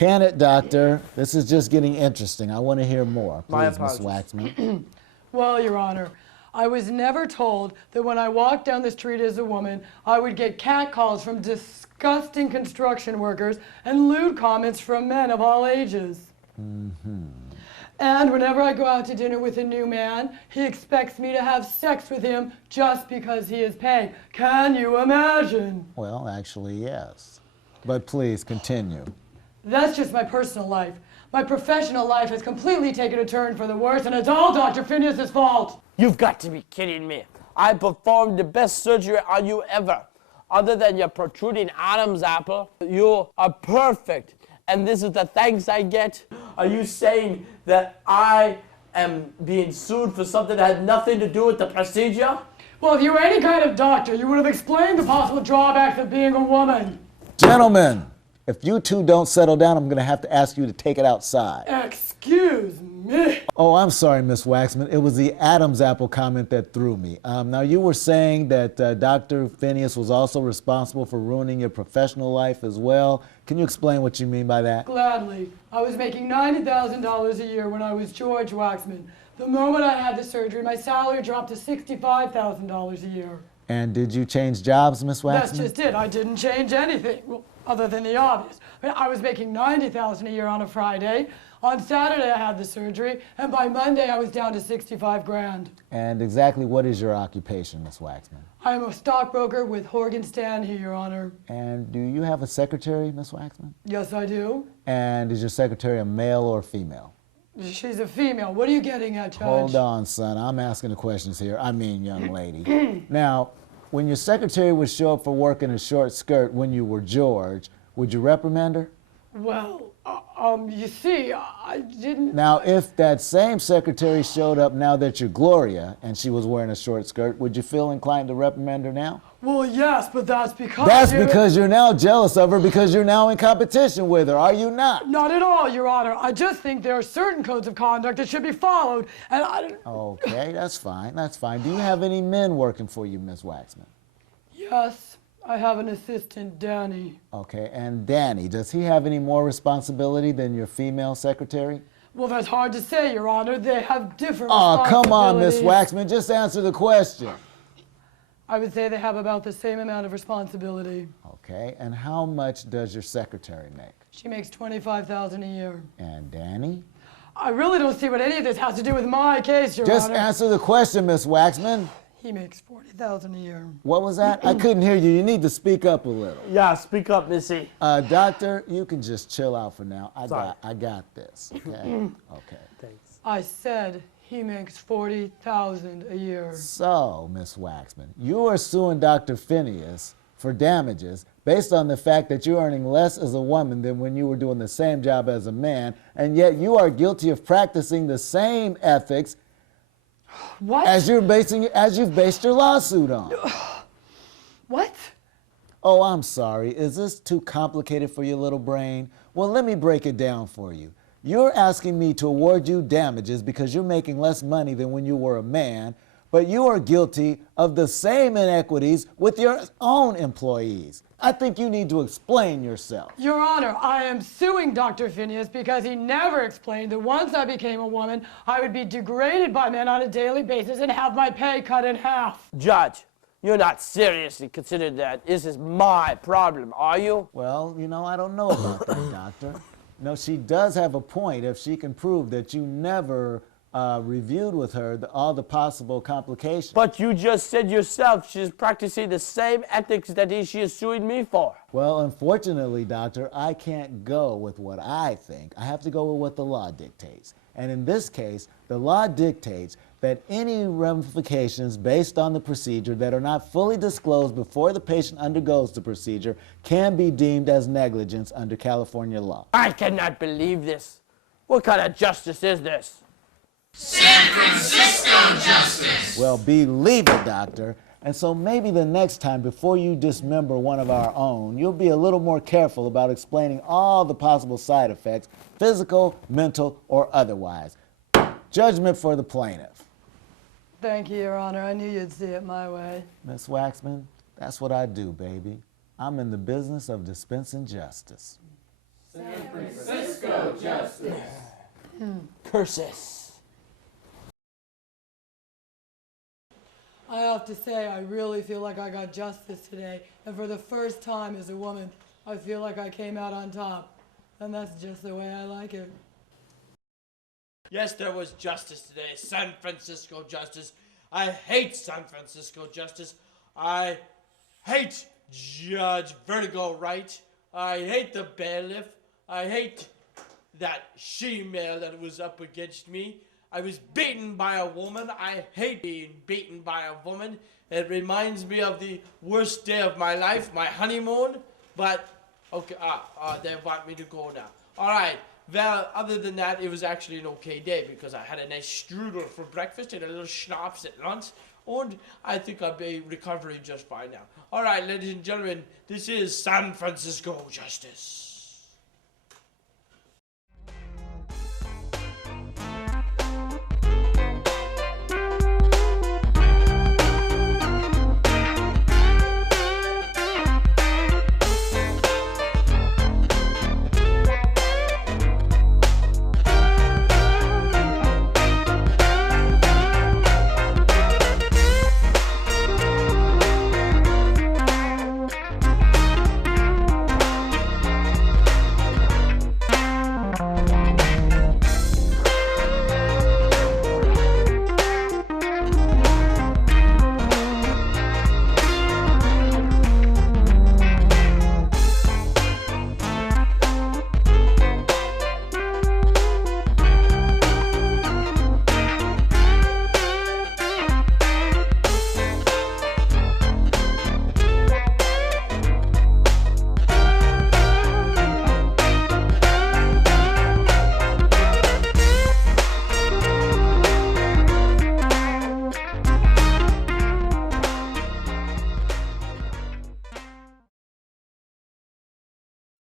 Can it, doctor? This is just getting interesting. I want to hear more. My Please, Miss apologies. Waxman. Well, Your Honor, I was never told that when I walked down the street as a woman, I would get catcalls from disgusting construction workers and lewd comments from men of all ages. And whenever I go out to dinner with a new man, he expects me to have sex with him just because he is paid. Can you imagine? Well, actually, yes. But please, continue. That's just my personal life. My professional life has completely taken a turn for the worse, and it's all Dr. Phineas's fault. You've got to be kidding me. I performed the best surgery on you ever. Other than your protruding Adam's apple, you are perfect. And this is the thanks I get? Are you saying that I am being sued for something that had nothing to do with the procedure? Well, if you were any kind of doctor, you would have explained the possible drawbacks of being a woman. Gentlemen, if you two don't settle down, I'm going to have to ask you to take it outside. Excuse me. Oh, I'm sorry, Miss Waxman. It was the Adam's apple comment that threw me. Now, you were saying that Dr. Phineas was also responsible for ruining your professional life as well. Can you explain what you mean by that? Gladly. I was making $90,000 a year when I was George Waxman. The moment I had the surgery, my salary dropped to $65,000 a year. And did you change jobs, Miss Waxman? That's just it. I didn't change anything, well, other than the obvious. I was making $90,000 a year on a Friday. On Saturday, I had the surgery, and by Monday, I was down to 65 grand. And exactly what is your occupation, Miss Waxman? I am a stockbroker with Horgan Stanley, Your Honor. And do you have a secretary, Miss Waxman? Yes, I do. And is your secretary a male or female? She's a female. What are you getting at, Judge? Hold on, son. I'm asking the questions here. I mean, young lady. Now, when your secretary would show up for work in a short skirt when you were George, would you reprimand her? Well, you see, I didn't... Now, if that same secretary showed up now that you're Gloria and she was wearing a short skirt, would you feel inclined to reprimand her now? Well, yes, but that's because... That's because you're now jealous of her because you're now in competition with her, are you not? Not at all, Your Honor. I just think there are certain codes of conduct that should be followed, and I don't... Okay, that's fine, that's fine. Do you have any men working for you, Miss Waxman? Yes, I have an assistant, Danny. Okay, and Danny, does he have any more responsibility than your female secretary? Well, that's hard to say, Your Honor. They have different Oh, responsibilities. come on, Miss Waxman, just answer the question. I would say they have about the same amount of responsibility. Okay, and how much does your secretary make? She makes $25,000 a year. And Danny? I really don't see what any of this has to do with my case, Your Just Honor. answer the question, Miss Waxman. He makes $40,000 a year. What was that? I couldn't hear you. You need to speak up a little. Yeah, speak up, Missy. Doctor, you can just chill out for now. I Sorry. got this. Okay. Okay. Thanks. I said he makes $40,000 a year. So, Miss Waxman, you are suing Dr. Phineas for damages based on the fact that you're earning less as a woman than when you were doing the same job as a man, and yet you are guilty of practicing the same ethics What? as you've based your lawsuit on. What? Oh, I'm sorry. Is this too complicated for your little brain? Well, let me break it down for you. You're asking me to award you damages because you're making less money than when you were a man, but you are guilty of the same inequities with your own employees. I think you need to explain yourself. Your Honor, I am suing Dr. Phineas because he never explained that once I became a woman, I would be degraded by men on a daily basis and have my pay cut in half. Judge, you're not seriously considering that this is my problem, are you? Well, you know, I don't know about that, doctor. No, she does have a point if she can prove that you never reviewed with her all the possible complications. But you just said yourself she's practicing the same ethics that she is suing me for. Well, unfortunately, doctor, I can't go with what I think. I have to go with what the law dictates. And in this case, the law dictates that any ramifications based on the procedure that are not fully disclosed before the patient undergoes the procedure can be deemed as negligence under California law. I cannot believe this. What kind of justice is this? San Francisco justice! Well, believe it, doctor. And so maybe the next time, before you dismember one of our own, you'll be a little more careful about explaining all the possible side effects, physical, mental, or otherwise. Judgment for the plaintiff. Thank you, Your Honor. I knew you'd see it my way. Miss Waxman, that's what I do, baby. I'm in the business of dispensing justice. San Francisco justice. Curses. I have to say, I really feel like I got justice today. And for the first time as a woman, I feel like I came out on top. And that's just the way I like it. Yes, there was justice today. San Francisco justice. I hate San Francisco justice. I hate Judge Vertigo Wright. I hate the bailiff. I hate that she-male that was up against me. I was beaten by a woman. I hate being beaten by a woman. It reminds me of the worst day of my life, my honeymoon. But, okay, they want me to go now. All right. Well, other than that, it was actually an okay day because I had a nice strudel for breakfast and a little schnapps at lunch. And I think I'll be recovering just fine now. All right, ladies and gentlemen, this is San Francisco Justice.